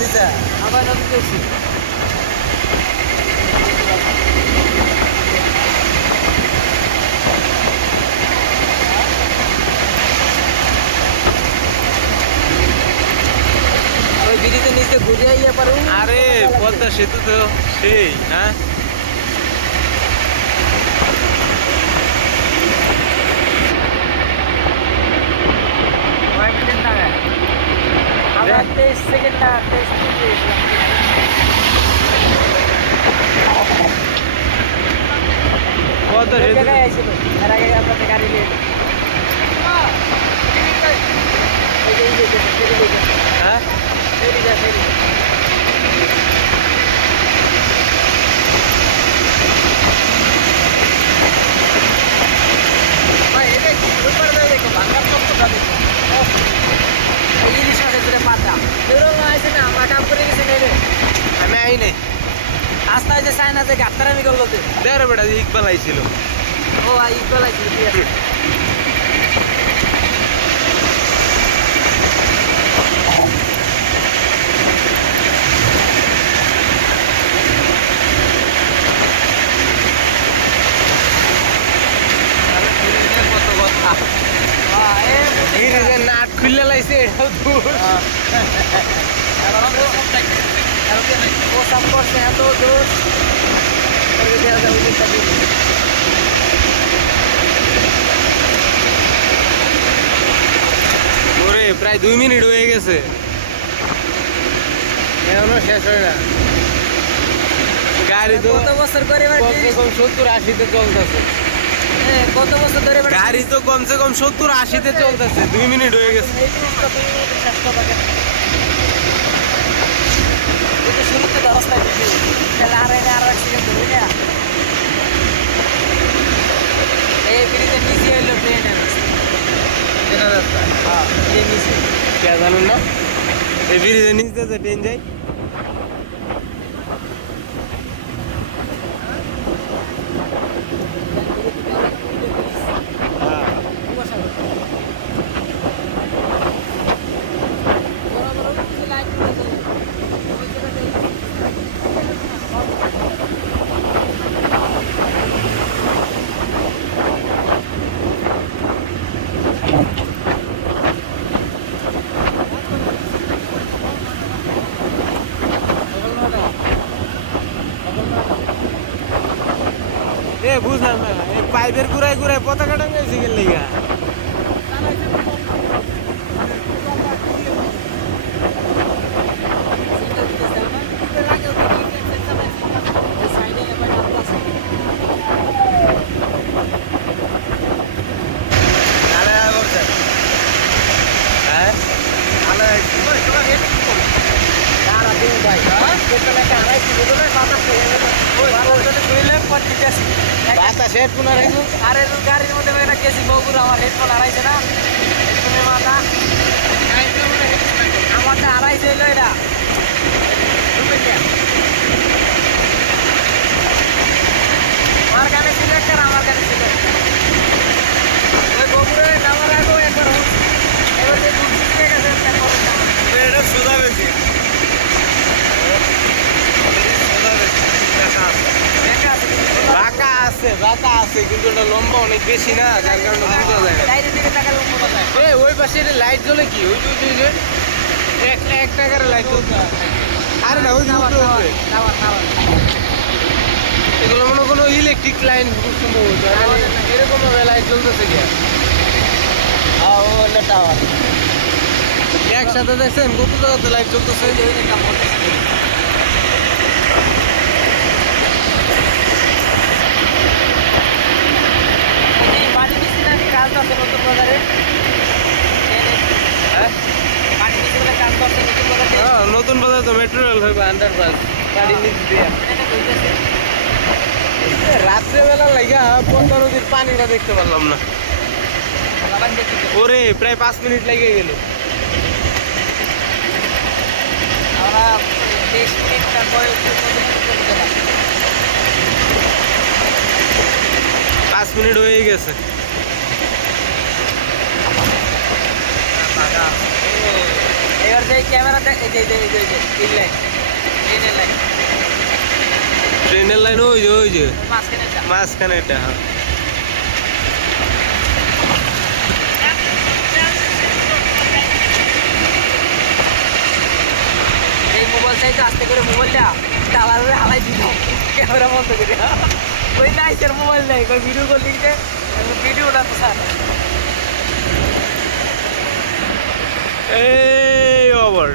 দিছে আবার দিতেছি ওই নিচে ঘুরে আইয়া পারু আরে পদ্মা সেতু তো সেই হ্যাঁ কয় মিনিট লাগে আবার মিনিট পদ্মা ওই সেতু জায়গায় আইছিল। এর আগে আমরা গাড়ি নিয়ে হ্যাঁ ফেরি যা, ফেরি। ভাই, এটা কি? ওই পারে যাই দেখো, বাংলার চপ্পলটা দেখো। ওহ, এই ইলিশ মাছের ভিতরে পাতা। এগুলো না আইছে না, আমরা কাম করে গেছি না রে। আই নাই রাস্তায় যে চায়না যে গাত্তারামি করল যে। দেড় বেটা ইকবাল আইছিল ও, ইকবাল আইছিল, ঠিক আছে। হ্যাঁ। নাট খুললে লাইছে এটাও দূর ও সবই। ওরে প্রায় দুই মিনিট হয়ে গেছে। এখনও শেষ হয় না। গাড়ি তো কত বছর করে কমসে কম সত্তর আশিতে চলতেছে। এ, কত বছর ধরে গাড়ি তো কমসে কম সত্তর আশিতে চলতেছে। দুই মিনিট হয়ে গেছে। যে শুরুতে রাস্তায় দিছে, তাহলে আর এনে আরও second ধরবি না? এই ব্রিজের নিচে হইল ট্রেনের রাস্তা। হ্যাঁ, এই নিচে। কে জানুন না এই ব্রিজের নিচ ট্রেন যায় হ্যাঁ এ বুঝলাম না। এই পাইপের ঘুরায় ঘুরায় পতাকাটা টাঙ্গাইছে গেল বাতাস হেডফোন আর আরে গাড়ির মধ্যে একটা গেছি বগুড়া আমার হেডফোন হারাইছে না। হেডফোনের মাথা আমারটা হারাইছে এটা ঢুকে গিয়া। আমার গানে ছিল একটা আর আমার গানে ছিল একটা। ওই বগুড়ায় নামার আগেও একবার উঠছি। এবার যে উঠছি ঠিক আছে, একটা খবর না। এটা সোজা বেশি দেখা আছে কিন্তু। বাঁকা আছে বাঁকা আছে লম্বা অনেক বেশি না যার কারণে বোঝা যায় না। বাইরের দিকে তাকালে বোঝা যায়। ওই পাশে লাইট জ্বলে কি? ওই যে- ওই যে- ওই এক টাকার লাইট জ্বলছে আরে না ওই। এগুলো মনে কোনো ইলেকট্রিক লাইন খুব সম্ভবত এরকম লাইট জ্বলতেছে কি হ্যাঁ একসাথে দেখছেন কত জায়গাতে লাইট জ্বলতেছে ওই যে ওই যে কাম করতেছে। এই যে বাড়ি দিছি না, আমি কাজ আছে নতুন বাজারে। এই যে, হ্যাঁ বাড়ি দিছি বলে কাজ করছে নতুন বাজারে। হ্যাঁ, নতুন বাজার। তো মেট্রো রেল হইবে আন্ডারপাস গাড়ির নিচ দিয়ে। রাত্রেবেলা লাগা পদ্মা নদীর পানিটা দেখতে পারলাম না। ওরে প্রায় পাঁচ মিনিট লেগে গেল। আমরা তেইশ মিনিট তারপরে। পাঁচ মিনিট হয়ে গেছে ও, এবার যে ক্যামেরা এই যে এই যে এই লাইন ট্রেনের লাইন ট্রেনের লাইন ওই যে ওই যে। মাঝখানে এটা। হ্যাঁ। এই মোবাইল চাইতে আস্তে করে মোবাইলটা টাওয়ার হালাই দিল। ক্যামেরা বন্ধ করে ওই নাইসের মোবাইল নেই। ওই ভিডিও কল দিচ্ছে ভিডিওটা তো স্যার এই ওভার